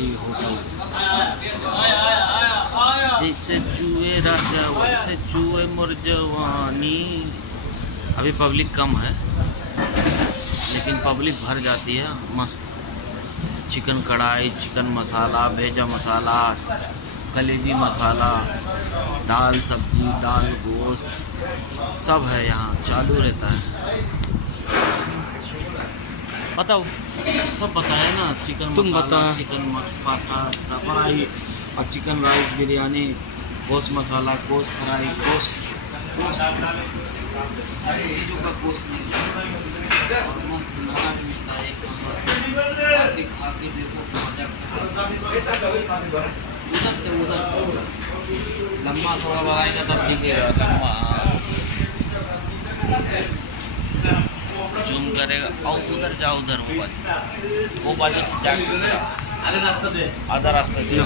Family hotel. जैसे चूहे राजा वैसे चूहे मुरजवानी। अभी पब्लिक कम है लेकिन पब्लिक भर जाती है। मस्त चिकन कढ़ाई, चिकन मसाला, भेजा मसाला, कलेजी मसाला, दाल सब्जी, दाल गोश्त सब है यहाँ, चालू रहता है। बताओ, सब बताया ना, चिकन तुम मसाला, बता। चिकन फ्राई और चिकन राइस, बिरयानी, गोश्त मसाला, गोश्त फ्राई, गोश्त सारी चीज़ों का गोश्त मिलता है और मस्त खाना भी मिलता है। एक नंबर आके खा के देखो, उधर से लंबा थोड़ा बढ़ाएगा तब दिखेगा लंबा। जूम करेगा और उधर जाओ, उधर वो बाजू से जाके आधा रास्ता दिया।